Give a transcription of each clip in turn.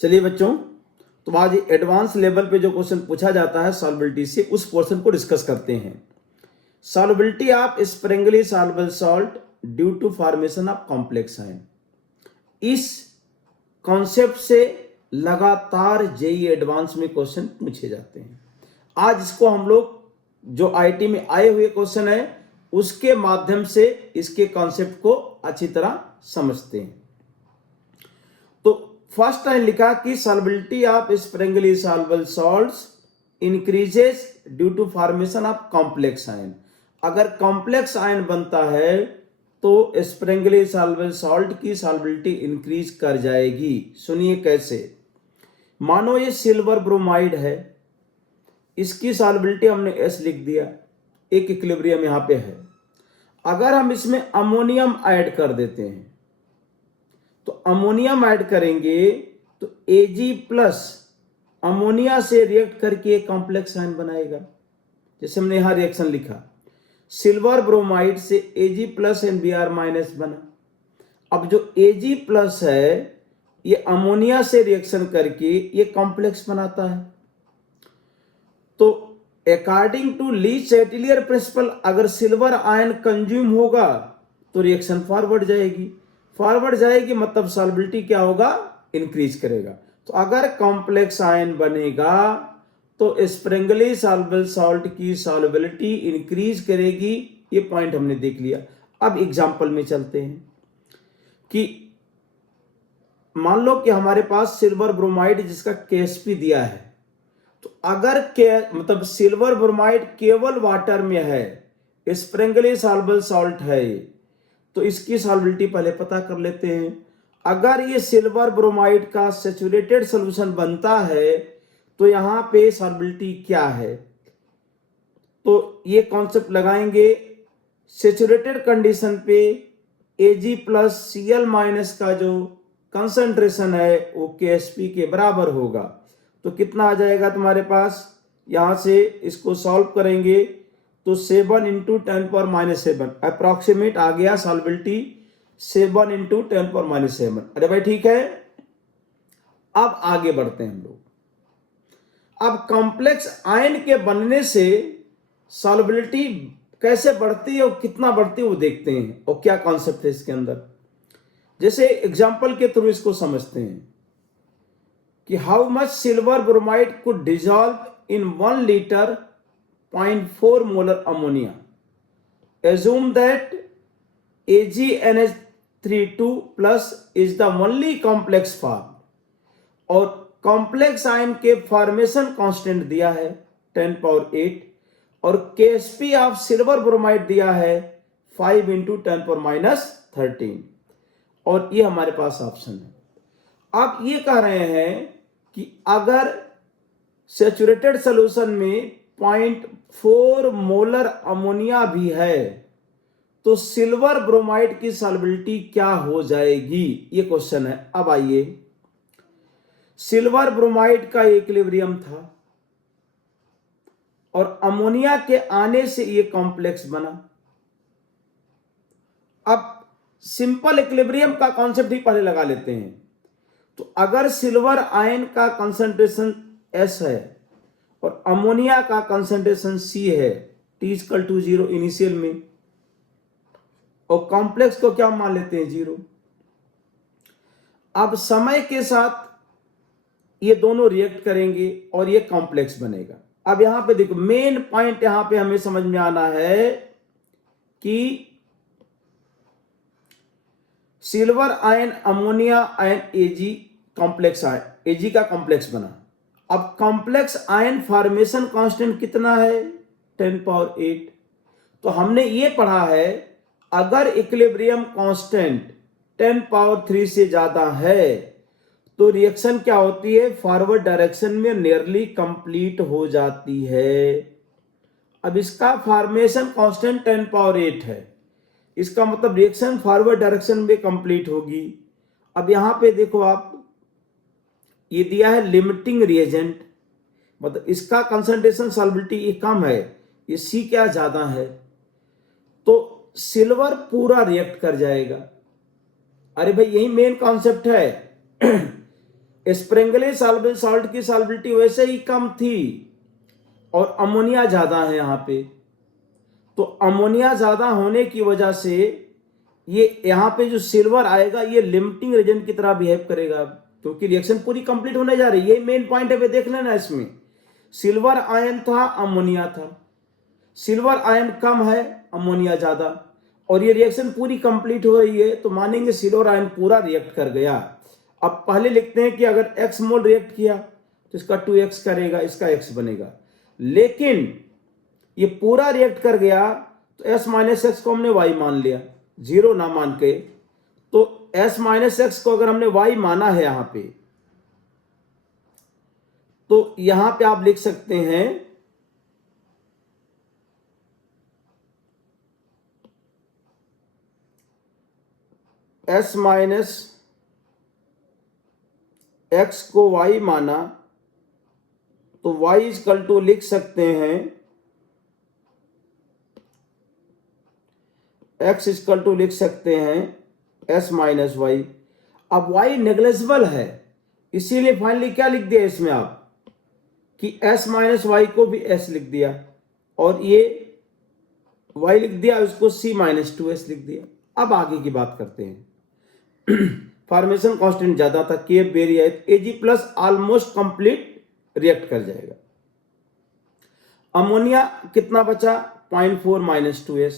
चलिए बच्चों, तो आज एडवांस लेवल पे जो क्वेश्चन पूछा जाता है सॉल्युबिलिटी से, उस पोर्शन को डिस्कस करते हैं। Solubility of sparingly soluble salt due to formation of complex ion. इस कॉन्सेप्ट से लगातार जेई एडवांस में क्वेश्चन पूछे जाते हैं। आज इसको हम लोग जो आईटी में आए हुए क्वेश्चन है उसके माध्यम से इसके कॉन्सेप्ट को अच्छी तरह समझते हैं। तो फर्स्ट टाइम लिखा कि solubility of sparingly soluble salts increases due to formation of complex ion. अगर कॉम्प्लेक्स आयन बनता है तो स्प्रिंगली सॉल्युबल सॉल्ट की सॉल्युबिलिटी इंक्रीज कर जाएगी। सुनिए कैसे। मानो ये सिल्वर ब्रोमाइड है, इसकी सॉल्युबिलिटी हमने एस लिख दिया, एक इक्विलिब्रियम यहां पे है। अगर हम इसमें अमोनियम ऐड कर देते हैं तो अमोनियम ऐड करेंगे तो Ag प्लस अमोनिया से रिएक्ट करके एक कॉम्प्लेक्स आयन बनाएगा। जैसे हमने यहां रिएक्शन लिखा, सिल्वर ब्रोमाइड से Ag प्लस NBr माइनस बना। अब जो Ag प्लस है ये अमोनिया से रिएक्शन करके ये कॉम्प्लेक्स बनाता है। तो अकॉर्डिंग टू ली चैटिलियर प्रिंसिपल अगर सिल्वर आयन कंज्यूम होगा तो रिएक्शन फॉरवर्ड जाएगी, मतलब सॉल्युबिलिटी क्या होगा, इंक्रीज करेगा। तो अगर कॉम्प्लेक्स आयन बनेगा तो स्प्रिंगली सॉल्युबल सॉल्ट की सॉल्युबिलिटी इंक्रीज करेगी। ये पॉइंट हमने देख लिया। अब एग्जांपल में चलते हैं कि मान लो कि हमारे पास सिल्वर ब्रोमाइड जिसका KSP दिया है, तो अगर मतलब सिल्वर ब्रोमाइड केवल वाटर में है, स्प्रिंगली सॉल्युबल सॉल्ट है, तो इसकी सॉल्युबिलिटी पहले पता कर लेते हैं। अगर ये सिल्वर ब्रोमाइड का सैचुरेटेड सॉल्यूशन बनता है तो यहां पे सॉल्युबिलिटी क्या है, तो ये कॉन्सेप्ट लगाएंगे। सैचुरेटेड कंडीशन पे Ag प्लस Cl माइनस का जो कंसंट्रेशन है वो KSP के बराबर होगा। तो कितना आ जाएगा तुम्हारे पास, यहां से इसको सॉल्व करेंगे तो 7 इंटू 10⁻⁷ अप्रॉक्सीमेट आ गया सॉल्युबिलिटी 7 इंटू 10⁻⁷। अरे भाई ठीक है। अब आगे बढ़ते हैं हम लोग। अब कॉम्प्लेक्स आयन के बनने से सॉल्युबिलिटी कैसे बढ़ती है और कितना बढ़ती है वो देखते हैं और क्या कॉन्सेप्ट है इसके अंदर। जैसे एग्जांपल के थ्रू इसको समझते हैं कि how much silver bromide could dissolve in 1 litre 0.4 molar ammonia. Assume that AgNH32 plus is the only complex form और कॉम्प्लेक्स आयन के फॉर्मेशन कांस्टेंट दिया है 10⁸ और KSP ऑफ सिल्वर ब्रोमाइड दिया है 5 इंटू 10⁻13 और ये हमारे पास ऑप्शन है। अब ये कह रहे हैं कि अगर सैचुरेटेड सॉल्यूशन में 0.4 मोलर अमोनिया भी है तो सिल्वर ब्रोमाइड की सॉल्युबिलिटी क्या हो जाएगी, ये क्वेश्चन है। अब आइए, सिल्वर ब्रोमाइड का इक्विलिब्रियम था और अमोनिया के आने से ये कॉम्प्लेक्स बना। अब सिंपल इक्विलिब्रियम का कॉन्सेप्ट ही पहले लगा लेते हैं। तो अगर सिल्वर आयन का कंसंट्रेशन S है और अमोनिया का कंसंट्रेशन C है, T=0 इनिशियल में, और कॉम्प्लेक्स को क्या मान लेते हैं 0। अब समय के साथ ये दोनों रिएक्ट करेंगे और ये कॉम्प्लेक्स बनेगा। अब यहां पे देखो, मेन पॉइंट यहां पे हमें समझ में आना है कि silver ion ammonia ion Ag complex ion, Ag का कॉम्प्लेक्स बना। अब कॉम्प्लेक्स आयन फॉर्मेशन कांस्टेंट कितना है 10⁸। तो हमने ये पढ़ा है अगर इक्विलिब्रियम कांस्टेंट 10⁻³ से ज्यादा है तो रिएक्शन क्या होती है, फॉरवर्ड डायरेक्शन में नियरली कंप्लीट हो जाती है। अब इसका फॉर्मेशन कांस्टेंट 10⁸ है, इसका मतलब रिएक्शन फॉरवर्ड डायरेक्शन में कंप्लीट होगी। अब यहां पे देखो आप, ये दिया है लिमिटिंग रिएजेंट, मतलब इसका कंसंट्रेशन सॉल्युबिलिटी ये कम है, ये C क्या ज्यादा है, तो सिल्वर पूरा रिएक्ट कर जाएगा। अरे भाई यही मेन कॉन्सेप्ट है। स्प्रिंगली सॉल्युबल सॉल्ट की सॉल्युबिलिटी वैसे ही कम थी और अमोनिया ज्यादा है यहाँ पे, तो अमोनिया ज्यादा होने की वजह से ये यहाँ पे जो सिल्वर आएगा ये लिमिटिंग एजेंट की तरह बिहेव करेगा, क्योंकि रिएक्शन पूरी कंप्लीट होने जा रही है। ये मेन पॉइंट है, देख लेना इसमें सिल्वर आयन था, अमोनिया था, सिल्वर आयन कम है, अमोनिया ज्यादा, और ये रिएक्शन पूरी कंप्लीट हो रही है, तो मानेंगे सिल्वर आयन पूरा रिएक्ट कर गया। अब पहले लिखते हैं कि अगर x मोल रिएक्ट किया तो इसका 2x करेगा, इसका x बनेगा, लेकिन ये पूरा रिएक्ट कर गया तो s माइनस एक्स को हमने y मान लिया, जीरो ना मान के, तो s माइनस एक्स को अगर हमने y माना है यहां पे, तो यहां पे आप लिख सकते हैं s माइनस एक्स को y माना तो y इक्वल टू लिख सकते हैं x इक्वल टू लिख सकते हैं s माइनस वाई। अब y नेग्लेजिबल है, इसीलिए फाइनली क्या लिख दिया इसमें आप कि s माइनस वाई को भी s लिख दिया और ये y लिख दिया, उसको c माइनस 2s लिख दिया। अब आगे की बात करते हैं। फॉर्मेशन कांस्टेंट ज्यादा था, केफ वेरी है, Ag plus almost complete react कर जाएगा। अमोनिया कितना बचा 0.4 माइनस 2s।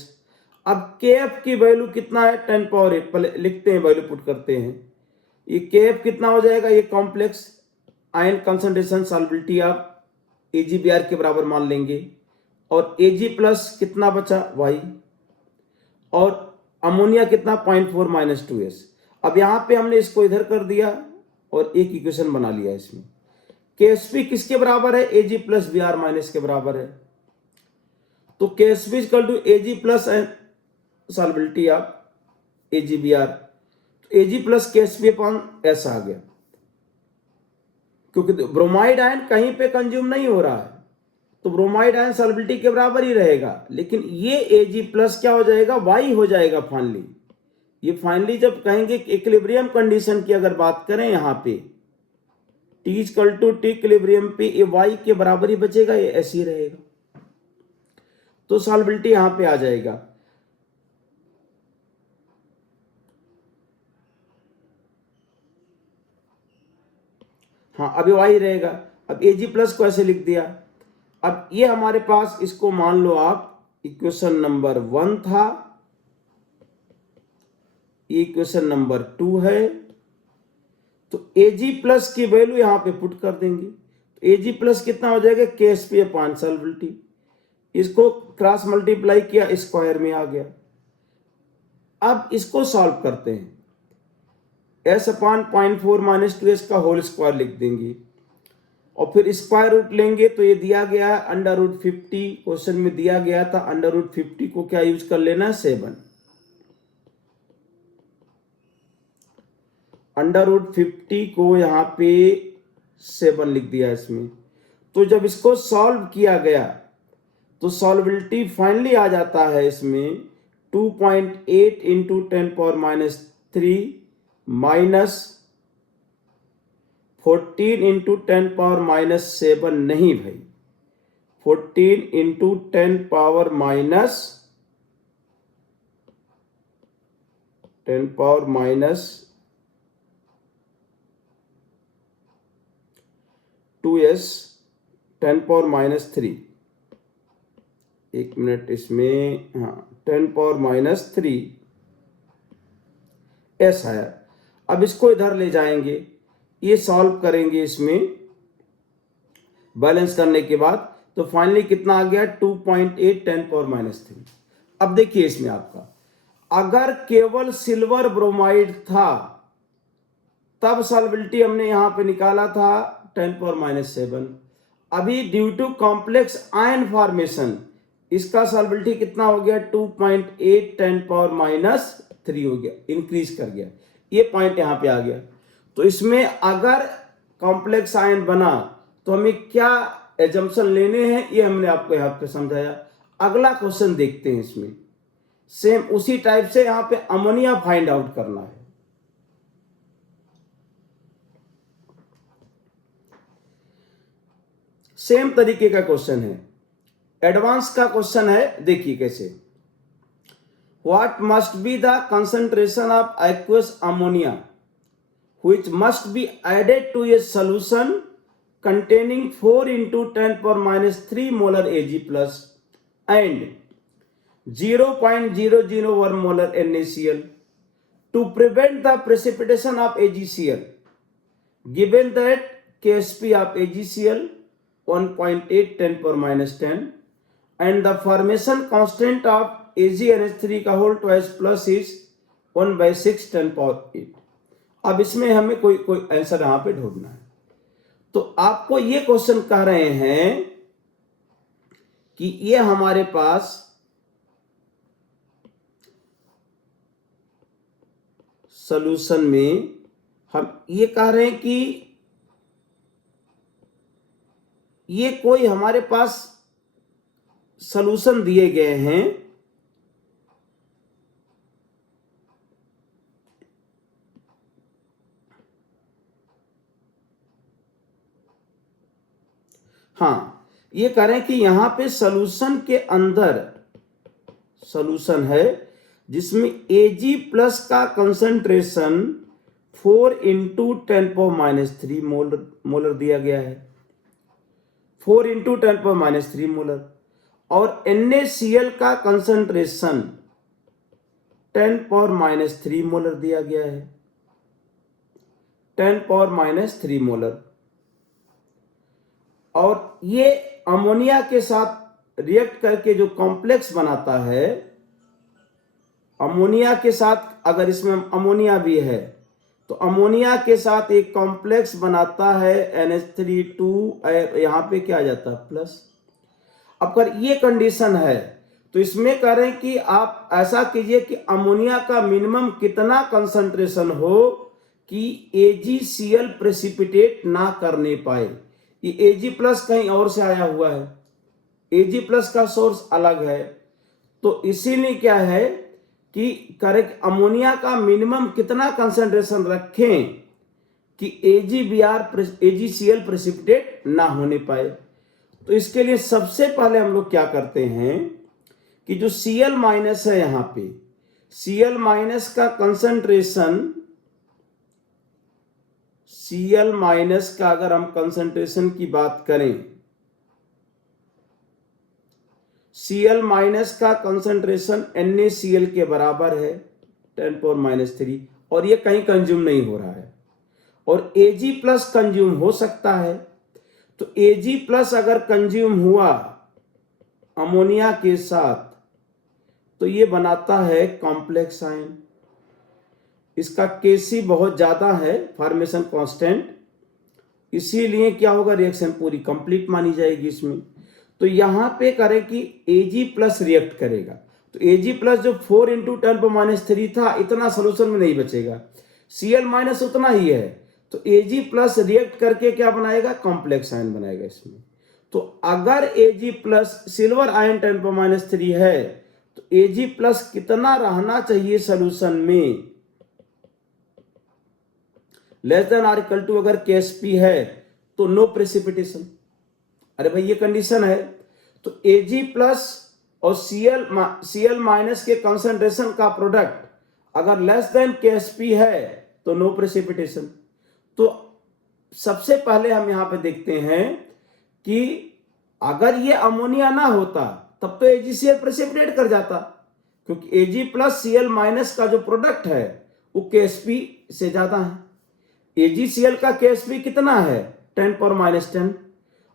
अब केएफ की वैल्यू कितना है 10 पावर 8, पहले लिखते हैं वैल्यू पुट करते हैं। ये केएफ कितना हो जाएगा, ये कॉम्प्लेक्स आयन कंसंट्रेशन सॉल्युबिलिटी आप AgBr के बराबर मान लेंगे, और Ag प्लस कितना बचा y, और अमोनिया कितना 0.4 माइनस 2s। अब यहां पे हमने इसको इधर कर दिया और एक इक्वेशन बना लिया इसमें। KSP किसके बराबर है, Ag प्लस Br माइनस के बराबर है, तो KSP equal to Ag plus solubility of AgBr, Ag plus KSP upon S आ गया, क्योंकि ब्रोमाइड आयन कहीं पे कंज्यूम नहीं हो रहा है तो ब्रोमाइड आयन सॉल्युबिलिटी के बराबर ही रहेगा, लेकिन ये Ag प्लस क्या हो जाएगा, Y हो जाएगा फाइनली। ये फाइनली जब कहेंगे इक्विलिब्रियम कंडीशन की अगर बात करें यहां पे T equal to T equilibrium पे ये Y के बराबर ही बचेगा, ये ऐसे ही रहेगा, तो सॉल्युबिलिटी यहां पे आ जाएगा। हाँ अभी Y रहेगा। अब Ag प्लस को ऐसे लिख दिया। अब ये हमारे पास, इसको मान लो आप इक्वेशन नंबर 1 था, ये इक्वेशन नंबर 2 है, तो Ag प्लस की वैल्यू यहां पे पुट कर देंगे, तो Ag प्लस कितना हो जाएगा KSP अपॉन सॉल्युबिलिटी, इसको क्रॉस मल्टीप्लाई किया स्क्वायर में आ गया। अब इसको सॉल्व करते हैं, s अपॉन 0.4 माइनस 2s का होल स्क्वायर लिख देंगे और फिर स्क्वायर रूट लेंगे, तो ये दिया गया है अंडर रूट 50, क्वेश्चन में दिया गया था अंडर रूट 50 को क्या यूज कर लेना है 7, अंडर रूट 50 को यहाँ पे 7 लिख दिया इसमें। तो जब इसको सॉल्व किया गया तो सॉल्युबिलिटी फाइनली आ जाता है इसमें 2.8 into 10 power minus 3 minus 14 into 10 power minus 7, नहीं भाई 14 into 10 power minus 10 power minus 2s 10 power minus 3, एक मिनट इसमें, हाँ 10 पावर माइनस 3 s है। अब इसको इधर ले जाएंगे, ये सॉल्व करेंगे इसमें बैलेंस करने के बाद, तो फाइनली कितना आ गया 2.8 10 पावर माइनस 3। अब देखिए इसमें आपका, अगर केवल सिल्वर ब्रोमाइड था तब सॉल्युबिलिटी हमने यहां पे निकाला था 10 पावर माइनस 7। अभी due to complex ion formation इसका सॉल्युबिलिटी कितना हो गया 2.8 10 पावर माइनस 3 हो गया, इंक्रीज कर गया, ये पॉइंट यहां पे आ गया। तो इसमें अगर कॉम्प्लेक्स आयन बना तो हमें क्या एजम्पशन लेने हैं ये हमने आपको यहां पे समझाया। अगला क्वेश्चन देखते हैं, इसमें सेम उसी टाइप से यहां पे अमोनिया फाइंड आउट करना है। सेम तरीके का क्वेश्चन है, एडवांस का क्वेश्चन है। देखिए कैसे, what must be the concentration of aqueous ammonia which must be added to a solution containing 4 into 10 power minus 3 molar Ag plus and 0.001 molar NaCl to prevent the precipitation of AgCl, given that Ksp of AgCl 1.8 10 power minus 10 and the formation constant of AgNH3 का whole twice plus is 1/6 10 power 8। अब इसमें हमें कोई answer यहां पे ढूंढना है। तो आपको ये क्वेश्चन कह रहे हैं कि ये हमारे पास सॉल्यूशन में हम ये कह रहे हैं कि ये कोई हमारे पास सॉल्यूशन दिए गए हैं, हाँ ये कह रहे हैं कि यहां पे सॉल्यूशन के अंदर सॉल्यूशन है जिसमें Ag प्लस का concentration 4 into 10 power minus 3 molar दिया गया है, 4 इंटू 10 पावर माइनस 3 मोलर, और NaCl का कंसंट्रेशन 10 पावर माइनस 3 मोलर दिया गया है, 10 पावर माइनस 3 मोलर। और ये अमोनिया के साथ रिएक्ट करके जो कॉम्प्लेक्स बनाता है, अमोनिया के साथ अगर इसमें अमोनिया भी है तो अमोनिया के साथ एक कॉम्प्लेक्स बनाता है NH3 यहां पे क्या आ जाता है प्लस। अब अगर ये कंडीशन है तो इसमें कह रहे हैं कि आप ऐसा कीजिए कि अमोनिया का मिनिमम कितना कंसंट्रेशन हो कि AgCl प्रेसिपिटेट ना करने पाए। ये Ag प्लस कहीं और से आया हुआ है, Ag प्लस का सोर्स अलग है, तो इसीलिए क्या है कि करेक्ट अमोनिया का मिनिमम कितना कंसंट्रेशन रखें कि AgCl प्रेसिपिटेट ना होने पाए। तो इसके लिए सबसे पहले हम लोग क्या करते हैं कि जो Cl माइनस है यहां पे, Cl माइनस का कंसंट्रेशन, Cl माइनस का अगर हम कंसंट्रेशन की बात करें, Cl माइनस का कंसंट्रेशन NaCl के बराबर है 10 पावर माइनस 3, और ये कहीं कंज्यूम नहीं हो रहा है, और Ag प्लस कंज्यूम हो सकता है। तो Ag प्लस अगर कंज्यूम हुआ अमोनिया के साथ तो ये बनाता है कॉम्प्लेक्स आयन, इसका Kc बहुत ज्यादा है फॉर्मेशन कांस्टेंट, इसीलिए क्या होगा रिएक्शन पूरी कंप्लीट मानी जाएगी इसमें। तो यहां पे करें कि Ag प्लस रिएक्ट करेगा, तो Ag प्लस जो 4 इंटू 10 पर माइनस 3 था इतना सोल्यूशन में नहीं बचेगा, Cl माइनस उतना ही है, तो Ag प्लस रिएक्ट करके क्या बनाएगा कॉम्प्लेक्स आयन बनाएगा इसमें। तो अगर Ag प्लस सिल्वर आयन 10 पर माइनस 3 है तो Ag प्लस कितना रहना चाहिए सोल्यूशन में, less than or equal to अगर Ksp है तो नो प्रेसिपिटेशन। अरे भाई ये कंडीशन है, तो Ag प्लस और Cl माइनस के कंसंट्रेशन का प्रोडक्ट अगर लेस देन Ksp है तो नो प्रेसिपिटेशन। तो सबसे पहले हम यहां पे देखते हैं कि अगर ये अमोनिया ना होता तब तो AgCl प्रेसिपिटेट कर जाता, क्योंकि Ag प्लस Cl माइनस का जो प्रोडक्ट है वो Ksp से ज्यादा है। AgCl का Ksp कितना है 10 पावर माइनस 10,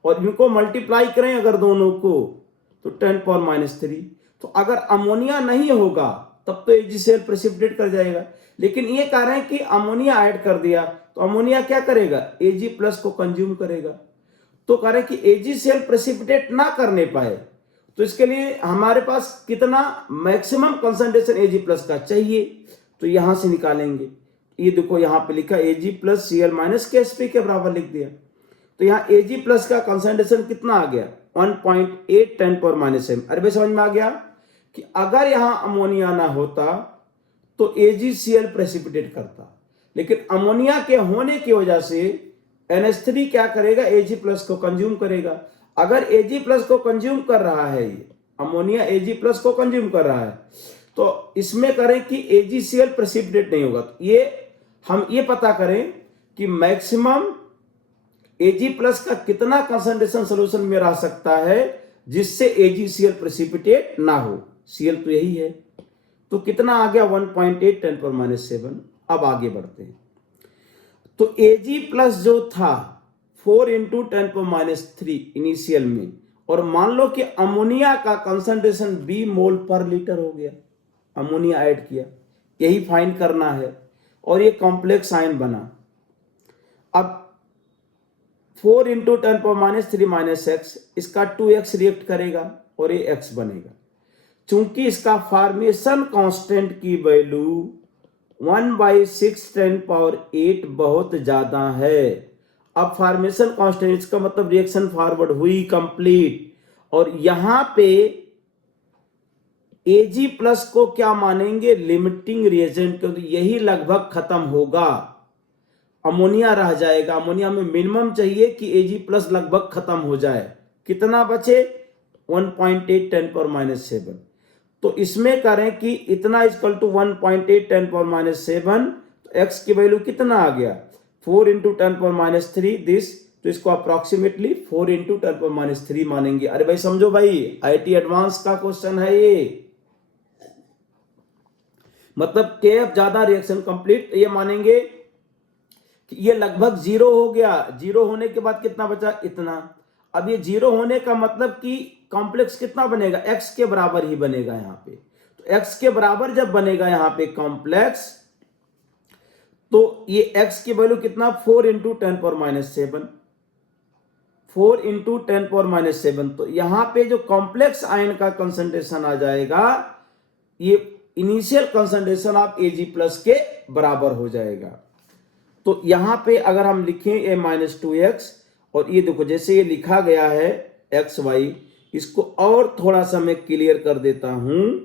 और इनको मल्टीप्लाई करें अगर दोनों को तो 10 पावर माइनस 3। तो अगर अमोनिया नहीं होगा तब तो AgCl प्रेसिपिटेट कर जाएगा, लेकिन ये कह रहे हैं कि अमोनिया ऐड कर दिया तो अमोनिया क्या करेगा Ag प्लस को कंज्यूम करेगा। तो कह रहे हैं कि AgCl प्रेसिपिटेट ना करने पाए तो इसके लिए हमारे पास कितना मैक्सिमम कंसंट्रेशन Ag प्लस का चाहिए, तो यहां से निकालेंगे। ये देखो यहां पे लिखा Ag plus Cl minus Ksp के बराबर लिख दिया, तो यहाँ Ag प्लस का कंसंट्रेशन कितना आ गया 1.8 10 पावर माइनस 7। अरे भाई समझ में आ गया कि अगर यहां अमोनिया ना होता तो AgCl प्रेसिपिटेट करता, लेकिन अमोनिया के होने की वजह से NH3 क्या करेगा, Ag प्लस को कंज्यूम करेगा। अगर Ag प्लस को कंज्यूम कर रहा है, ये अमोनिया Ag प्लस को कंज्यूम कर रहा है, तो इसमें करें कि AgCl प्रेसिपिटेट नहीं होगा। तो ये हम ये पता करें कि मैक्सिमम Ag प्लस का कितना कंसंट्रेशन सोल्यूशन में रह सकता है जिससे AgCl प्रेसिपिटेट ना हो। Cl तो यही है, तो कितना आ गया 1.8 10⁻⁷। अब आगे बढ़ते हैं। तो Ag प्लस जो था 4 × 10⁻³ इनिशियल में, और मान लो कि अमोनिया का कंसंट्रेशन B मोल पर लीटर हो गया, अमोनिया ऐड किया, यही फाइंड करना है, और ये कॉम्प्लेक्स आयन बना। अब 4 × 10⁻³ - x, इसका 2x रिएक्ट करेगा और ये x बनेगा। चूंकि इसका फॉर्मेशन कांस्टेंट की वैल्यू 1/6 10⁸ बहुत ज्यादा है। अब फॉर्मेशन कांस्टेंट, इसका मतलब रिएक्शन फॉरवर्ड हुई कंप्लीट, और यहां पे Ag प्लस को क्या मानेंगे, लिमिटिंग रिएजेंट, क्योंकि यही लगभग खत्म होगा, अमोनिया रह जाएगा। अमोनिया में मिनिमम चाहिए कि Ag प्लस लगभग खत्म हो जाए। कितना बचे, 1.8 10⁻⁷। तो इसमें करें कि इतना इक्वल टू 1.8 10⁻⁷, तो x की वैल्यू कितना आ गया, 4 × 10⁻³ दिस, तो इसको अप्रोक्सीमेटली 4 × 10⁻³ मानेंगे। अरे भाई समझो भाई, IIT एडवांस का क्वेश्चन है ये, मतलब Kf ज्यादा रिएक्शन कंप्लीट, ये मानेंगे कि ये लगभग 0 हो गया। 0 होने के बाद कितना बचा, इतना। अब ये 0 होने का मतलब कि कॉम्प्लेक्स कितना बनेगा, x के बराबर ही बनेगा यहां पे। तो x के बराबर जब बनेगा यहां पे कॉम्प्लेक्स, तो ये x की वैल्यू कितना, 4 × 10⁻⁷, 4 × 10⁻⁷। तो यहां पे जो कॉम्प्लेक्स आयन का कंसंट्रेशन आ जाएगा, ये initial concentration of Ag plus के बराबर हो जाएगा। तो यहां पे अगर हम लिखें A-2x, और ये देखो जैसे ये लिखा गया है xy, इसको और थोड़ा सा मैं क्लियर कर देता हूं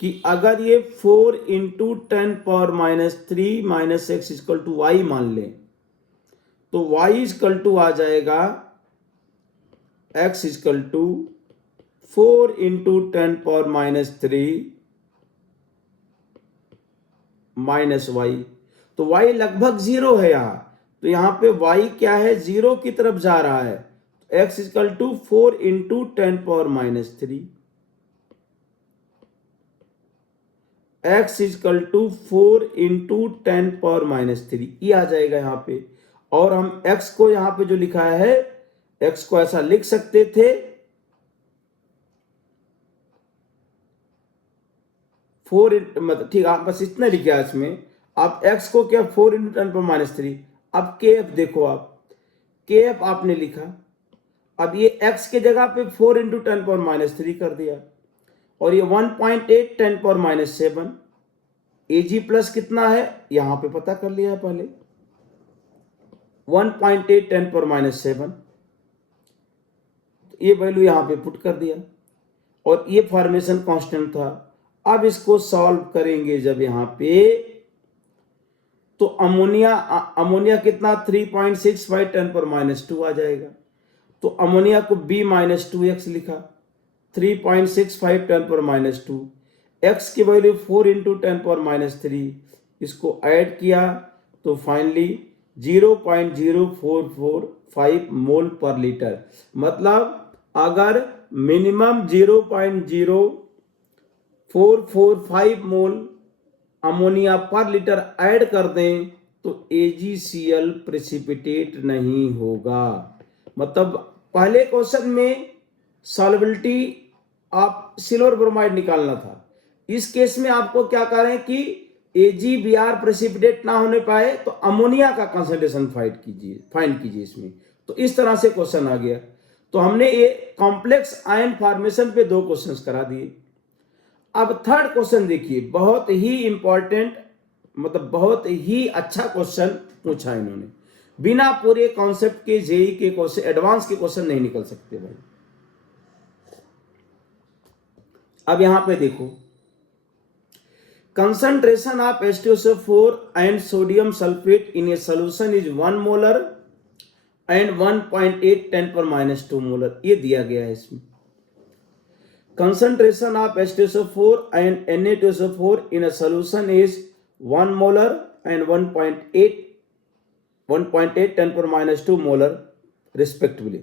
कि अगर ये 4 × 10⁻³ - x = y मान लें, तो y = आ जाएगा x = 4 × 10⁻³ - y। तो y लगभग 0 है यहां, तो यहां पे y क्या है, 0 की तरफ जा रहा है। x = 4 × 10⁻³ x = 4 × 10⁻³ ये आ जाएगा यहां पे। और हम x को यहां पे जो लिखा है, x को ऐसा लिख सकते थे, 4 मतलब ठीक है, बस इतना लिखा है इसमें। आप x को क्या 4 × 10⁻³। अब kf देखो, आप kf आपने लिखा, अब ये x के जगह पे 4 × 10⁻³ कर दिया, और ये 1.8 10⁻⁷। Ag प्लस कितना है यहां पे पता कर लिया है पहले, 1.8 10⁻⁷, ये वैल्यू यहां पे पुट कर दिया, और ये फॉर्मेशन कांस्टेंट था। अब इसको सॉल्व करेंगे जब यहां पे, तो अमोनिया कितना 3.65 10⁻² आ जाएगा। तो अमोनिया को B-2x लिखा, 3.65 10⁻², x की वैल्यू 4 × 10⁻³, इसको ऐड किया तो फाइनली 0.0445 मोल पर लीटर। मतलब अगर मिनिमम 0.0445 मोल अमोनिया पर लीटर ऐड कर दें तो AgCl प्रेसिपिटेट नहीं होगा। मतलब पहले क्वेश्चन में सॉल्युबिलिटी आप सिल्वर ब्रोमाइड निकालना था, इस केस में आपको क्या करें कि AgBr प्रेसिपिटेट ना होने पाए तो अमोनिया का कंसंट्रेशन फाइंड कीजिए इसमें। तो इस तरह से क्वेश्चन आ गया। तो हमने ये कॉम्प्लेक्स आयन फॉर्मेशन पे 2 क्वेश्चंस करा दिए। अब थर्ड क्वेश्चन देखिए, बहुत ही इंपॉर्टेंट, मतलब बहुत ही अच्छा क्वेश्चन पूछा इन्होंने। बिना पूरे कॉन्सेप्ट के जेई के क्वेश्चन, एडवांस के क्वेश्चन नहीं निकल सकते भाई। अब यहां पे देखो, concentration of H2SO4 and sodium sulfate in a solution is 1 molar and 1.8 10 पर -2 मोलर, ये दिया गया है इसमें। concentration of H2SO4 and Na2SO4 in a solution is 1 molar and 1.8 10 पर -2 molar respectively.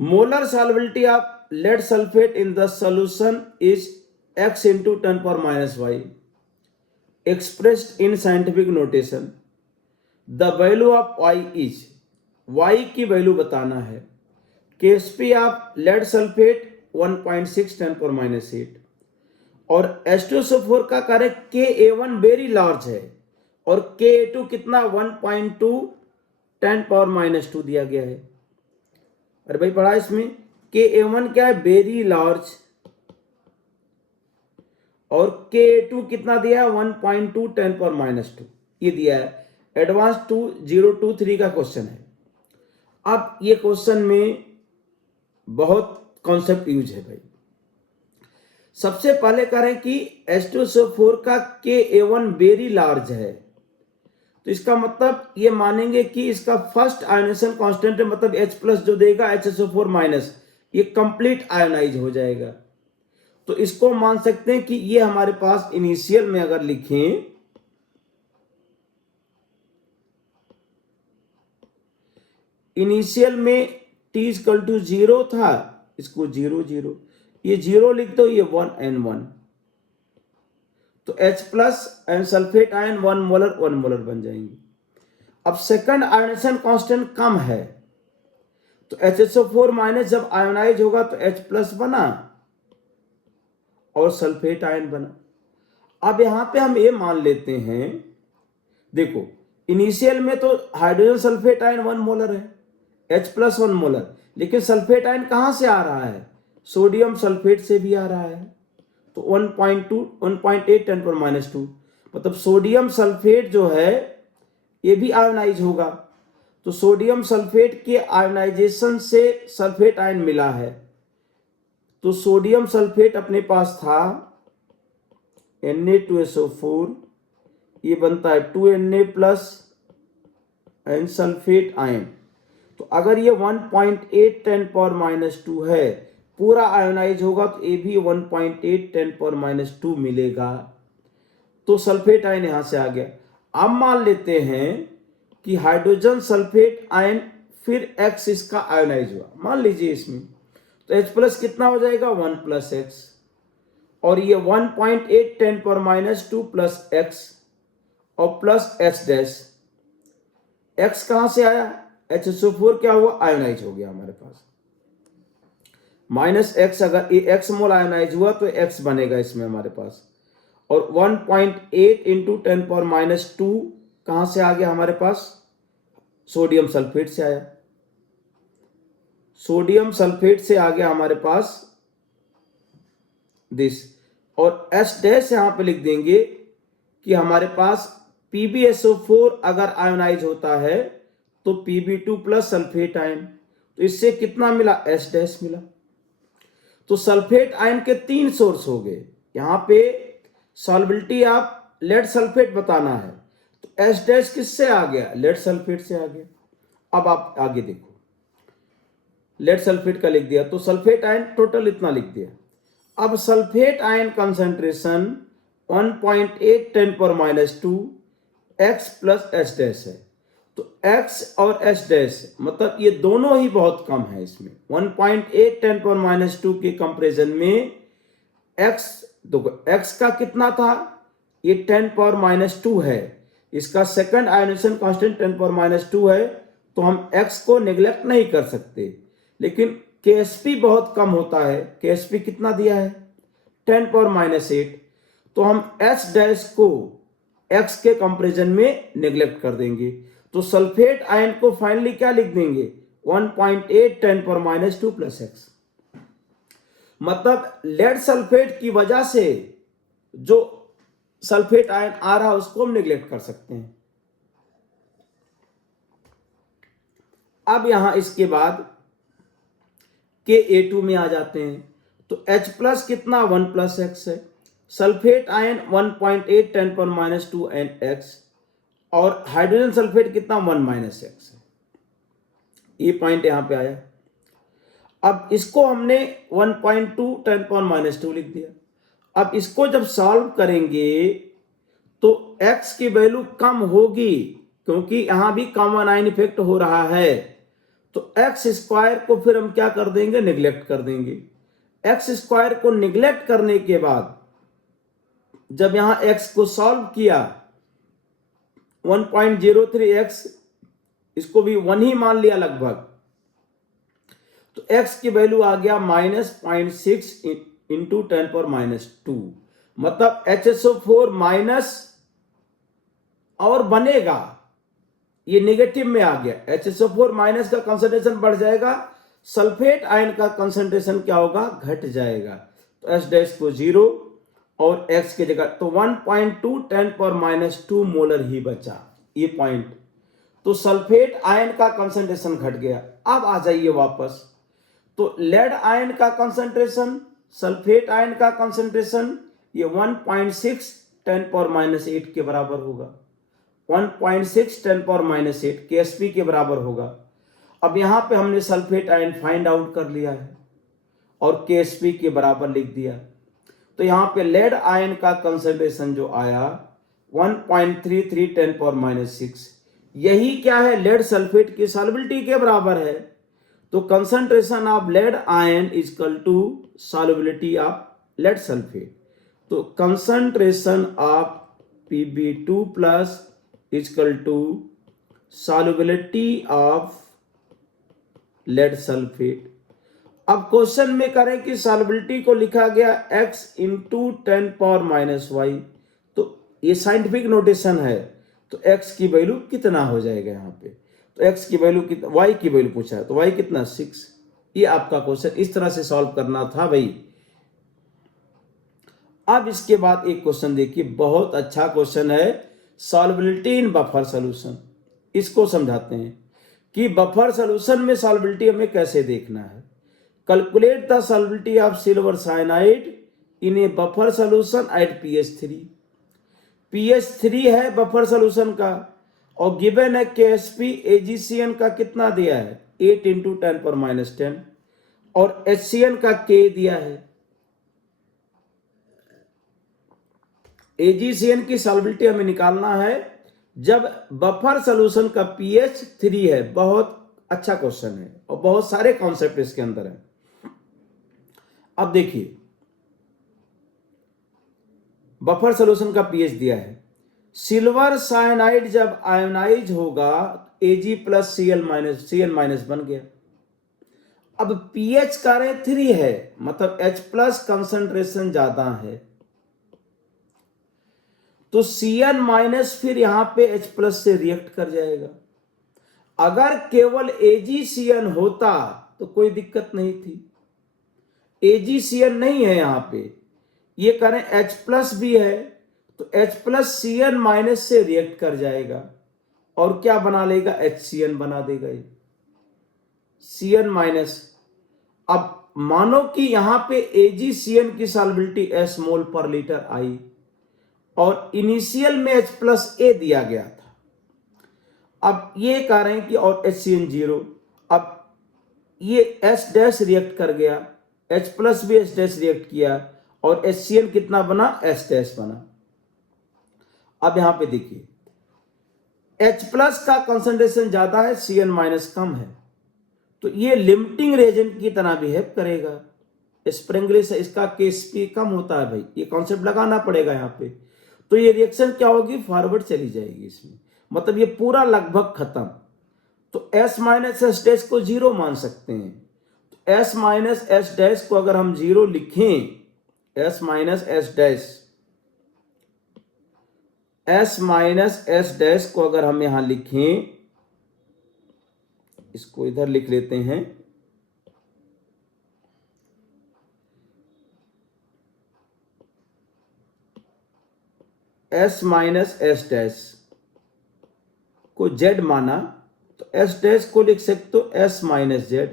Molar solubility of lead sulfate in the solution is x into 10 power minus y, expressed in scientific notation. The value of y is, y की value बताना है। KSP of lead sulphate 1.6 10 पर -8 और H2SO4 का कार्य Ka1 very large है और Ka2 कितना 1.2 10 पावर -2 दिया गया है। अरे भाई पढ़ा इसमें, Ka1 क्या है, वेरी लार्ज, और Ka2 कितना दिया है 1.2 10 पावर -2, ये दिया है। एडवांस 2023 का क्वेश्चन है। अब ये क्वेश्चन में बहुत कॉन्सेप्ट यूज है भाई। सबसे पहले करें कि H2SO4 का Ka1 वेरी लार्ज है, तो इसका मतलब ये मानेंगे कि इसका फर्स्ट आयोनाइजेशन कांस्टेंट है, मतलब H+ जो देगा HSO4-, ये कंप्लीट आयोनाइज हो जाएगा। तो इसको मान सकते हैं कि ये हमारे पास इनिशियल में अगर लिखें, इनिशियल में T=0 था, इसको 0 0, ये 0 लिख दो, ये 1 N1, तो H+ and sulphate ion 1 molar बन जाएंगे। अब सेकंड आयोनाइजेशन कांस्टेंट कम है, तो HSO4- जब आयोनाइज होगा तो H+ बना और सल्फेट आयन बना। अब यहां पे हम ये मान लेते हैं, देखो इनिशियल में तो हाइड्रोजन सल्फेट आयन 1 मोलर है, H+ 1 मोलर, लेकिन सल्फेट आयन कहां से आ रहा है, सोडियम सल्फेट से भी आ रहा है, तो 1.8 10 पर -2, मतलब सोडियम सल्फेट जो है ये भी आयोनाइज होगा। तो सोडियम सल्फेट के आयोनाइजेशन से सल्फेट आयन मिला है, तो सोडियम सल्फेट अपने पास था Na2SO4, ये बनता है 2Na+ एंड सल्फेट आयन। तो अगर ये 1.8 10 पावर -2 है, पूरा आयोनाइज होगा तो ये भी 1.8 10 पावर -2 मिलेगा, तो सल्फेट आयन यहां से आ गया। अब मान लेते हैं कि हाइड्रोजन सल्फेट आयन फिर X इसका आयोनाइज हुआ, मान लीजिए इसमें, तो H+ कितना हो जाएगा 1 + X, और ये 1.8 10 पावर -2 + X और प्लस H'। X कहां से आया, HSO4 क्या हुआ, आयोनाइज हो गया हमारे पास, -X, अगर ये X मोल आयोनाइज हुआ तो X बनेगा इसमें हमारे पास, और 1.8 × 10 पावर -2 कहां से आ गया हमारे पास, सोडियम सल्फेट से आया, सोडियम सल्फेट से आ गया हमारे पास दिस, और H' यहां पे लिख देंगे कि हमारे पास PbSO4 अगर आयोनाइज होता है तो Pb2+ सल्फेट आयन, तो इससे कितना मिला, H' मिला। तो सल्फेट आयन के 3 सोर्स हो गए। यहां पे सॉल्बिलिटी ऑफ लेड सल्फेट बताना है, तो H' किससे आ गया, लेड सल्फेट से आ गया। अब आप आगे देखो, लेड सल्फेट का लिख दिया, तो सल्फेट आयन टोटल इतना लिख दिया। अब सल्फेट आयन कंसंट्रेशन 1.8 10 पर -2 X + H' है, तो X और H' मतलब ये दोनों ही बहुत कम है इसमें, 1.8 10 पर -2 के कंपैरिजन में X, देखो X का कितना था, ये 10 पावर -2 है, इसका सेकंड आयोनाइजेशन कांस्टेंट 10 पावर -2 है, तो हम X को नेग्लेक्ट नहीं कर सकते, लेकिन KSP बहुत कम होता है, KSP कितना दिया है 10 पावर -8, तो हम H' को X के कंपैरिजन में नेग्लेक्ट कर देंगे, तो सल्फेट आयन को फाइनली क्या लिख देंगे 1.8 10 पावर -2 + X। मतलब लेड सल्फेट की वजह से जो सल्फेट आयन आ रहा है उसको हम नेग्लेक्ट कर सकते हैं। अब यहां इसके बाद Ka2 में आ जाते हैं, तो H+ कितना 1 + X है, सल्फेट आयन 1.8 10⁻² NX और हाइड्रोजन सल्फेट कितना 1 - X है। ये पॉइंट यहां पे आया। अब इसको हमने 1.2 10⁻² लिख दिया। अब इसको जब सॉल्व करेंगे तो x की वैल्यू कम होगी क्योंकि यहां भी कॉमन आयन इफेक्ट हो रहा है। तो एक्स स्क्वायर को फिर हम क्या कर देंगे, निगलेक्ट कर देंगे। एक्स स्क्वायर को निगलेक्ट करने के बाद जब यहां x को सॉल्व किया 1.03x, इसको भी 1 ही मान लिया लगभग, तो x की वैल्यू आ गया -0.6 इंटू 10⁻²। मतलब HSO4 माइनस और बनेगा, ये नेगेटिव में आ गया। HSO4 माइनस का कंसंट्रेशन बढ़ जाएगा, सल्फेट आयन का कंसंट्रेशन क्या होगा, घट जाएगा। तो H डैश को 0 और X की जगह तो 1.2 10⁻² मोलर ही बचा, ये पॉइंट। तो सल्फेट आयन का कंसंट्रेशन घट गया। अब आ जाइए वापस, तो लेड आयन का कंसंट्रेशन, सल्फेट आयन का कंसंट्रेशन ये 1.6 10⁻8 के बराबर होगा। 1.6 10⁻8 KSP के बराबर होगा। अब यहां पे हमने सल्फेट आयन फाइंड आउट कर लिया है और KSP के बराबर लिख दिया। तो यहां पे लेड आयन का कंसंट्रेशन जो आया 1.33 10⁻6, यही क्या है, लेड सल्फेट की सॉल्युबिलिटी के बराबर है। तो concentration of lead ion is equal to solubility of lead sulphate. तो concentration of Pb2 plus is equal to solubility of lead sulphate. अब क्वेश्चन में करें कि सॉल्युबिलिटी को लिखा गया x इंटू 10⁻⁻y, तो ये साइंटिफिक नोटेशन है। तो x की वैल्यू कितना हो जाएगा यहाँ पे, तो x की वैल्यू कितना, y की वैल्यू पूछा है तो y कितना 6। ये आपका क्वेश्चन इस तरह से सॉल्व करना था भाई। अब इसके बाद एक क्वेश्चन देखिए, बहुत अच्छा क्वेश्चन है, सॉल्युबिलिटी इन बफर सॉल्यूशन। इसको समझाते हैं कि बफर सॉल्यूशन में सॉल्युबिलिटी हमें कैसे देखना है। Calculate the solubility of silver cyanide in A buffer solution at pH3। pH3 है बफर सॉल्यूशन का और गिवन है KSP AgCN का कितना दिया है 8 इंटू 10⁻10 और HCN का K दिया है। AgCN की सॉल्युबिलिटी हमें निकालना है जब बफर सॉल्यूशन का pH 3 है। बहुत अच्छा क्वेश्चन है और बहुत सारे कॉन्सेप्ट इसके अंदर है। अब देखिए, बफर सॉल्यूशन का pH दिया है, सिल्वर साइनाइड जब आयोनाइज होगा Ag प्लस Cl माइनस बन गया। अब pH का 3 है, मतलब H प्लस कंसंट्रेशन ज्यादा है, तो Cn माइनस फिर यहां पे H प्लस से रिएक्ट कर जाएगा। अगर केवल AgCN होता तो कोई दिक्कत नहीं थी, AgCN नहीं है यहां पे, ये करें H प्लस भी है तो H प्लस Cn माइनस से रिएक्ट कर जाएगा और क्या बना लेगा, HCN बना देगा ये Cn माइनस। अब मानो कि यहां पे AgCN की सॉल्युबिलिटी S मोल पर लीटर आई और इनिशियल में H प्लस A दिया गया था। अब ये कह रहे हैं कि और HCN 0, अब ये H डैश रिएक्ट कर गया, H प्लस भी H डैश रिएक्ट किया और HCN कितना बना, H डैश बना। अब यहां पे देखिए H प्लस का कंसंट्रेशन ज्यादा है, Cn माइनस कम है, तो ये लिमिटिंग रेजेंट की तरह बिहेव करेगा। स्प्रिंगली से इसका KSP कम होता है भाई, ये कॉन्सेप्ट लगाना पड़ेगा यहाँ पे। तो ये रिएक्शन क्या होगी, फॉरवर्ड चली जाएगी इसमें, मतलब ये पूरा लगभग खत्म। तो S माइनस एस डैश को 0 मान सकते हैं। तो S माइनस एस डैश को अगर हम 0 लिखें, S माइनस एस डैश को अगर हम यहां लिखें, इसको इधर लिख लेते हैं, S माइनस एस डैश को Z माना तो S डैश को लिख सकते हो S माइनस Z,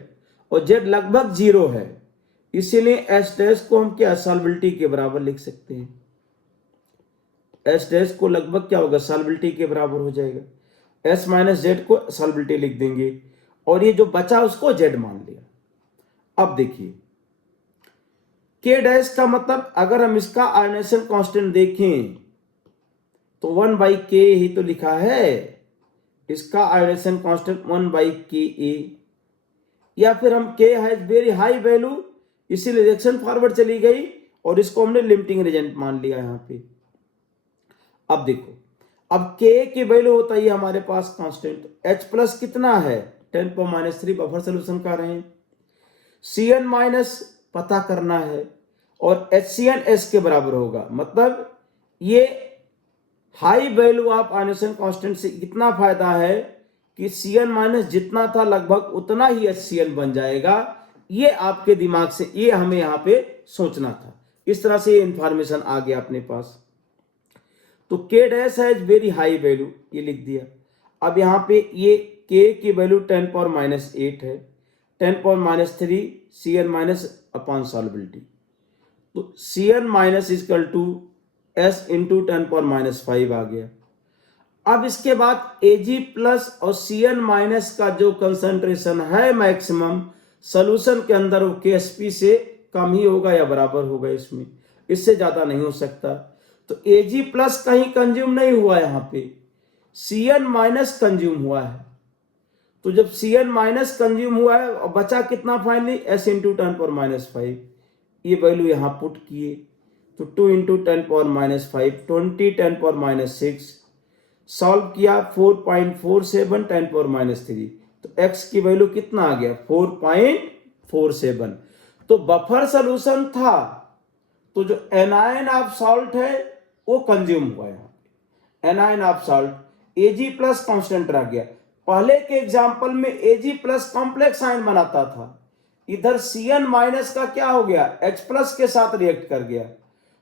और Z लगभग 0 है, इसीलिए S डैश को हम क्या सॉल्युबिलिटी के बराबर लिख सकते हैं। एस डैश को लगभग क्या होगा, सॉल्बिलिटी के बराबर हो जाएगा। एस माइनस जेड को सॉल्बिलिटी लिख देंगे और ये जो बचा उसको जेड मान लिया। अब देखिए के डैश का मतलब अगर हम इसका आयनेशन कांस्टेंट देखें तो 1/k ही तो लिखा है, इसका आयनेशन कांस्टेंट 1/Ka, या फिर हम k has very high value इसीलिए रिएक्शन फॉरवर्ड चली गई और इसको हमने लिमिटिंग एजेंट मान लिया यहां पे। अब देखो अब k की वैल्यू होता है हमारे पास कांस्टेंट, H प्लस कितना है 10⁻³ बफर सोल्यूशन का रहे हैं, Cn माइनस पता करना है और HCN S के बराबर होगा। मतलब ये high value of ionisation constant से इतना फायदा है कि Cn माइनस जितना था लगभग उतना ही HCN बन जाएगा। ये आपके दिमाग से ये हमें यहाँ पे सोचना था, इस तरह से ये इंफॉर्मेशन आ गया अपने पास। तो k dash has very high value ये लिख दिया। अब यहाँ पे ये k की वैल्यू 10⁻⁸ है, 10⁻³ Cn माइनस अपॉन सॉल्बिलिटी, तो Cn minus equal to S into 10⁻⁵ आ गया। अब इसके बाद Ag प्लस और Cn माइनस का जो कंसंट्रेशन है मैक्सिमम सोल्यूशन के अंदर वो Ksp से कम ही होगा या बराबर होगा, इसमें इससे ज्यादा नहीं हो सकता। तो Ag प्लस कहीं कंज्यूम नहीं हुआ, यहाँ पे Cn माइनस कंज्यूम हुआ है। तो जब Cn माइनस कंज्यूम हुआ है और बचा कितना फाइनली S इंटू 10⁻⁵, ये वैल्यू यहाँ पुट किए तो 2 इंटू 10⁻⁵ 20 10⁻⁶, सॉल्व किया 4.47 10⁻⁻3, तो x की वैल्यू कितना आ गया 4.47। तो बफर सोल्यूशन था तो जो एनायन ऑफ सॉल्ट है वो कंज्यूम हुआ है, anion of salt Ag plus constant रह गया। पहले के एग्जाम्पल में Ag प्लस कॉम्प्लेक्स आयन बनाता था, इधर Cn माइनस का क्या हो गया H प्लस के साथ रिएक्ट कर गया,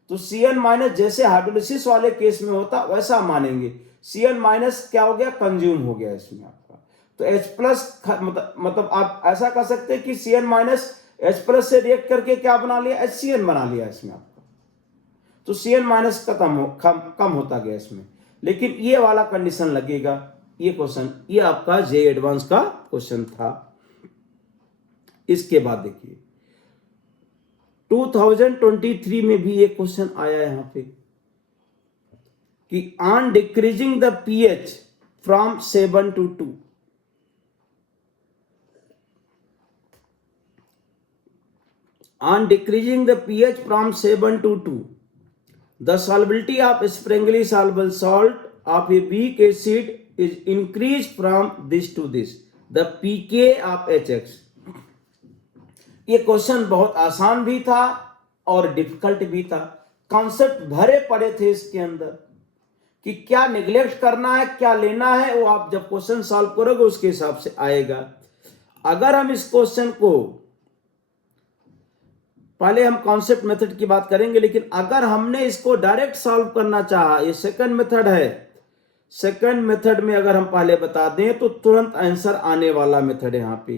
तो Cn माइनस जैसे हाइड्रोलिसिस वाले केस में होता वैसा मानेंगे, Cn माइनस क्या हो गया कंज्यूम हो गया इसमें आपका। तो H प्लस मतलब आप ऐसा कर सकते हैं कि Cn माइनस H प्लस से रिएक्ट करके क्या बना लिया HCN बना लिया इसमें आपका, तो Cn माइनस कम होता गया इसमें। लेकिन ये वाला कंडीशन लगेगा, ये क्वेश्चन ये आपका जे एडवांस का क्वेश्चन था। इसके बाद देखिए 2023 में भी एक क्वेश्चन आया यहां पे कि on decreasing the pH from 7 to 2, on decreasing the pH from 7 to 2, the solubility of sparingly soluble salt of a weak acid is increased from this to this, the pK of HX। ये question बहुत आसान भी था और difficult भी था, concept भरे पड़े थे इसके अंदर कि क्या निगलेक्ट करना है क्या लेना है, वो आप जब क्वेश्चन सॉल्व करोगे उसके हिसाब से आएगा। अगर हम इस क्वेश्चन को पहले हम कॉन्सेप्ट मेथड की बात करेंगे, लेकिन अगर हमने इसको डायरेक्ट सॉल्व करना चाहा, ये सेकंड मेथड है, सेकंड मेथड में अगर हम पहले बता दें तो तुरंत आंसर आने वाला मेथड है। यहां पे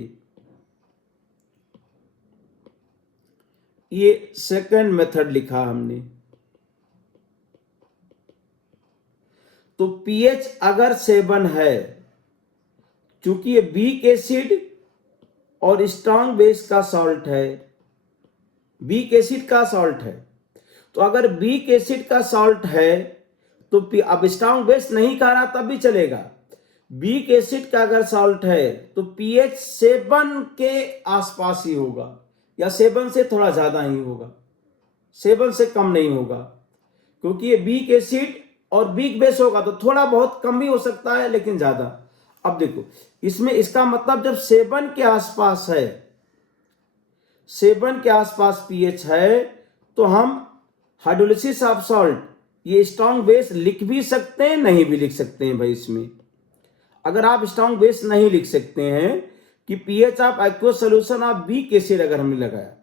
ये सेकंड मेथड लिखा हमने, तो pH अगर 7 है, चूंकि ये वीक एसिड और स्ट्रॉन्ग बेस का सॉल्ट है, वीक एसिड का सॉल्ट है, तो अगर वीक एसिड का सॉल्ट है तो अब स्ट्रॉन्ग बेस नहीं कह रहा तब भी चलेगा, वीक एसिड का अगर सॉल्ट है तो pH 7 के आसपास ही होगा या 7 से थोड़ा ज्यादा ही होगा, 7 से कम नहीं होगा, क्योंकि ये वीक एसिड और वीक बेस होगा तो थोड़ा बहुत कम भी हो सकता है लेकिन ज्यादा। अब देखो इसमें इसका मतलब जब 7 के आसपास है, 7 के आसपास pH है, तो हम हाइड्रोलिसिस ऑफ सॉल्ट ये स्ट्रॉन्ग बेस लिख भी सकते हैं नहीं भी लिख सकते हैं भाई। इसमें अगर आप स्ट्रॉन्ग बेस नहीं लिख सकते हैं कि pH of aqueous solution of weak acid, अगर हमने लगाया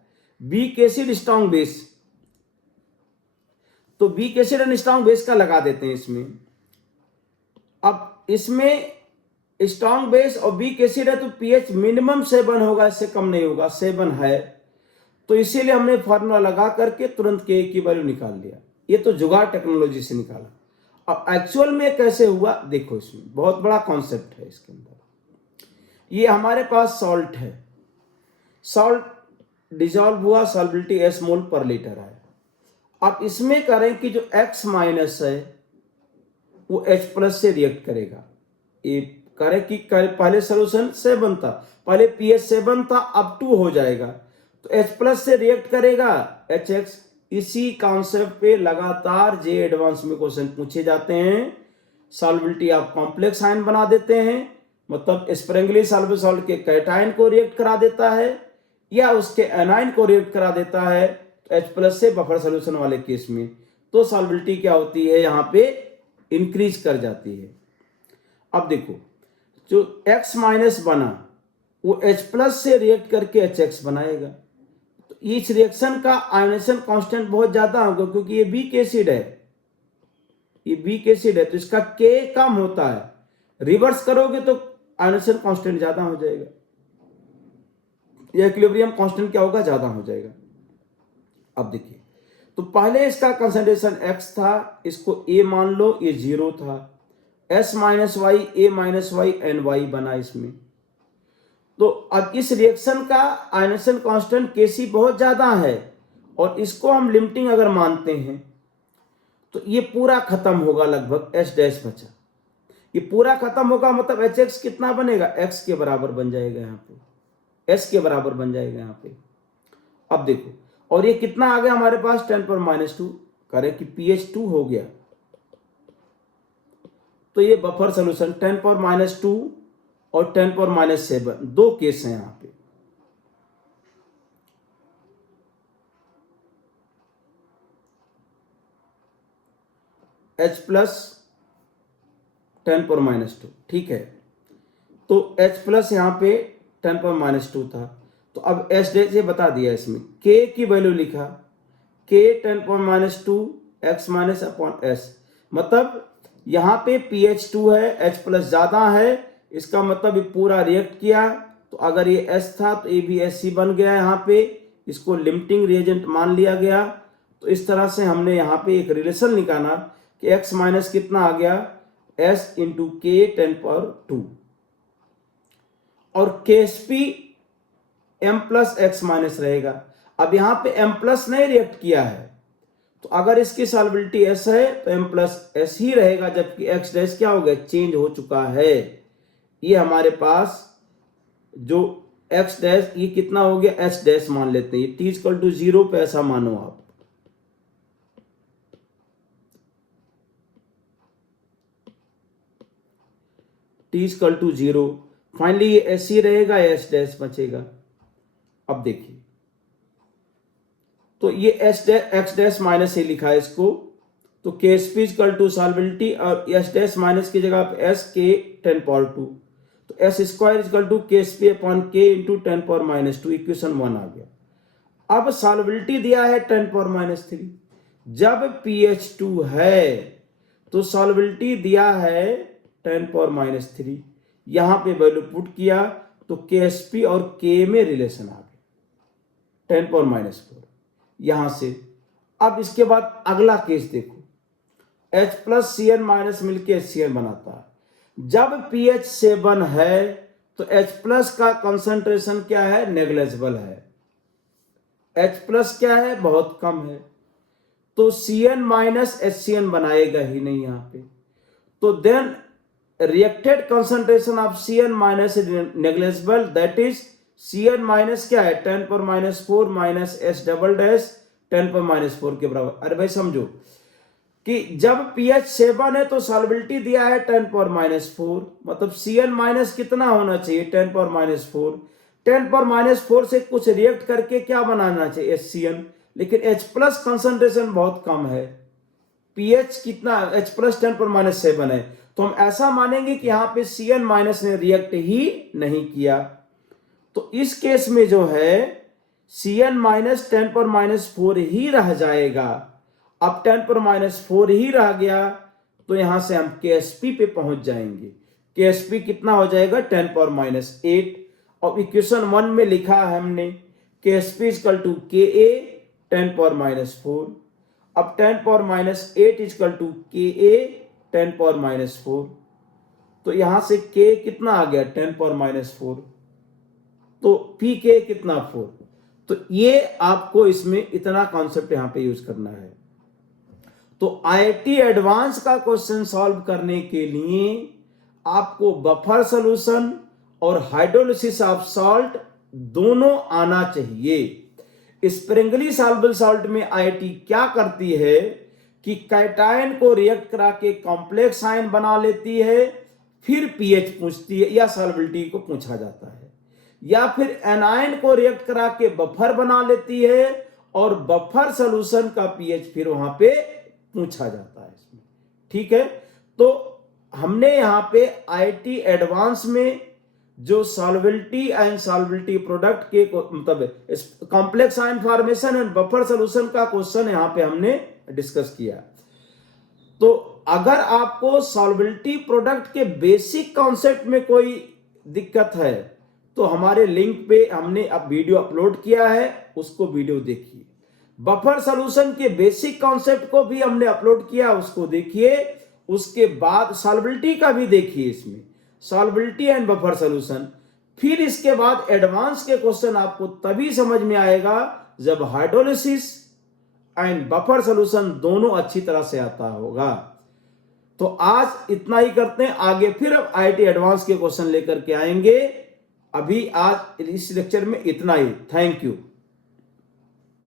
वीक एसिड स्ट्रॉन्ग बेस, तो weak acid and strong base का लगा देते हैं इसमें। अब इसमें स्ट्रॉन्ग बेस और वीक एसिड है तो pH मिनिमम 7 होगा, इससे कम नहीं होगा, 7 है, तो इसीलिए हमने फॉर्मूला लगा करके तुरंत K की वैल्यू निकाल लिया। ये तो जुगाड़ टेक्नोलॉजी से निकाला। अब एक्चुअल में कैसे हुआ देखो, इसमें बहुत बड़ा कॉन्सेप्ट है इसके अंदर। ये हमारे पास सॉल्ट है, सॉल्ट डिजॉल्व हुआ, सॉल्बिलिटी S मोल पर लीटर है। अब इसमें करें कि जो X माइनस है वो H प्लस से रिएक्ट करेगा। ये करें कि पहले सोल्यूशन 7 था, पहले pH 7 था, अब 2 हो जाएगा, तो H प्लस से रिएक्ट करेगा HX। इसी कॉन्सेप्ट पे लगातार जे एडवांस में क्वेश्चन पूछे जाते हैं। सॉल्बिलिटी आप कॉम्प्लेक्स आयन बना देते हैं, मतलब स्प्रेंगली सॉल्युबल सॉल्ट के कैटायन को रिएक्ट करा देता है या उसके एनायन को रिएक्ट करा देता है H प्लस से बफर सोल्यूशन वाले केस में, तो सॉल्बिलिटी क्या होती है यहाँ पे इंक्रीज कर जाती है। अब देखो जो X माइनस बना वो H प्लस से रिएक्ट करके HX बनाएगा, तो इस रिएक्शन का आयनेशन कांस्टेंट बहुत ज्यादा होगा क्योंकि ये वीक एसिड है, ये वीक एसिड है, तो इसका K कम होता है। रिवर्स करोगे तो आयनेशन कांस्टेंट ज्यादा हो जाएगा, या इक्विलिब्रियम कांस्टेंट क्या होगा, ज्यादा हो जाएगा। अब देखिए, तो पहले इसका कंसंट्रेशन X था, इसको A मान लो, ये 0 था, S minus Y A minus Y N Y बना इसमें। तो अब इस रिएक्शन का आयनेशन कांस्टेंट Kc बहुत ज्यादा है और इसको हम लिमिटिंग अगर मानते हैं तो ये पूरा खत्म होगा, लगभग H डैश बचा, ये पूरा खत्म होगा, मतलब HX कितना बनेगा, X के बराबर बन जाएगा यहाँ पे, S के बराबर बन जाएगा यहाँ पे। अब देखो, और ये कितना आ गया हमारे पास 10⁻², करें कि pH 2 हो गया, तो ये बफर सोल्यूशन 10⁻² और 10⁻7 दो केस हैं यहाँ पे। H प्लस 10⁻², ठीक है, तो H प्लस यहाँ पे 10⁻² था, तो अब S डैश ये बता दिया, इसमें K की वैल्यू लिखा, K 10⁻² X minus upon S, मतलब यहाँ पे pH 2 है, H प्लस ज्यादा है, इसका मतलब ये पूरा रिएक्ट किया, तो अगर ये S था तो ये भी SC बन गया, यहाँ पे इसको लिमिटिंग रिएजेंट मान लिया गया। तो इस तरह से हमने यहाँ पे एक रिलेशन निकाला कि X माइनस कितना आ गया, S इंटू K 10⁻², और KSP M plus X minus रहेगा। अब यहाँ पे M प्लस नहीं रिएक्ट किया है, तो अगर इसकी सॉल्बिलिटी S है तो M प्लस S ही रहेगा, जबकि X डैश क्या हो गया, चेंज हो चुका है। ये हमारे पास जो X डैश ये कितना हो गया, H डैश मान लेते हैं, T = 0 पे ऐसा मानो आप, T = 0, फाइनली ये S ही रहेगा, H डैश बचेगा। अब देखिए, तो ये X डैश माइनस से लिखा है इसको, तो KSP = सॉल्बिलिटी और S डैश माइनस की जगह पे S K 10⁻², तो S square = KSP upon K into 10⁻², equation 1 आ गया। अब सॉल्बिलिटी दिया है 10⁻3, जब pH 2 है तो सॉल्बिलिटी दिया है 10⁻3, यहां पे वैल्यू पुट किया तो KSP और K में रिलेशन आ गया 10⁻4 यहां से। अब इसके बाद अगला केस देखो, H प्लस Cn माइनस मिलके HCl बनाता है। जब pH 7 है तो H प्लस का कंसंट्रेशन क्या है, नेग्लेजिबल है, H प्लस क्या है, बहुत कम है, तो Cn माइनस HCl बनाएगा ही नहीं यहाँ पे। तो then reacted concentration of Cn minus negligible, that is Cn minus क्या है, 10⁻4 माइनस S डबल डैश 10⁻4 के बराबर। अरे भाई समझो कि जब pH 7 है तो सॉल्बिलिटी दिया है 10⁻4, मतलब Cn माइनस कितना होना चाहिए, 10⁻4, 10⁻4 से कुछ रिएक्ट करके क्या बनाना चाहिए, HCl, लेकिन H प्लस कंसंट्रेशन बहुत कम है, pH कितना, H प्लस 10⁻7 है, तो हम ऐसा मानेंगे कि यहाँ पे Cn माइनस ने रिएक्ट ही नहीं किया। तो इस केस में जो है Cn माइनस 10⁻4 ही रह जाएगा। अब 10⁻4 ही रह गया तो यहां से हम KSP पे पहुंच जाएंगे। KSP कितना हो जाएगा, 10⁻8, और इक्वेशन 1 में लिखा है हमने KSP = Ka 10⁻4। अब 10⁻8 = Ka 10 पावर माइनस 4, तो यहां से k कितना आ गया 10 पावर माइनस 4, तो pk कितना 4। तो ये आपको इसमें इतना कॉन्सेप्ट यहां पे यूज करना है। तो आईआईटी एडवांस का क्वेश्चन सॉल्व करने के लिए आपको बफर सॉल्यूशन और हाइड्रोलिसिस ऑफ सॉल्ट दोनों आना चाहिए। स्प्रिंगली सॉल्युबल सॉल्ट में आईआईटी क्या करती है कि कैटायन को रिएक्ट करा के कॉम्प्लेक्स आयन बना लेती है, फिर पीएच पूछती है या सॉल्युबिलिटी को पूछा जाता है, या फिर एनायन को रिएक्ट करा के बफर बना लेती है और बफर सॉल्यूशन का पीएच फिर वहां पे पूछा जाता है इसमें। ठीक है, तो हमने यहां पे आईआईटी एडवांस में जो सॉल्युबिलिटी एंड सॉल्युबिलिटी प्रोडक्ट के मतलब complex ion formation and buffer solution का क्वेश्चन यहां पे हमने डिस्कस किया। तो अगर आपको सॉल्युबिलिटी प्रोडक्ट के बेसिक कॉन्सेप्ट में कोई दिक्कत है तो हमारे लिंक पे हमने अब वीडियो अपलोड किया है, उसको वीडियो देखिए। बफर सॉल्यूशन के बेसिक कॉन्सेप्ट को भी हमने अपलोड किया, उसको देखिए। उसके बाद सॉल्युबिलिटी का भी देखिए, इसमें सॉल्युबिलिटी एंड बफर सॉल्यूशन। फिर इसके बाद एडवांस के क्वेश्चन आपको तभी समझ में आएगा जब हाइड्रोलिसिस एंड बफर सॉल्यूशन दोनों अच्छी तरह से आता होगा। तो आज इतना ही करते हैं, आगे फिर अब आईआईटी एडवांस के क्वेश्चन लेकर के आएंगे। अभी आज इस लेक्चर में इतना ही। Thank you.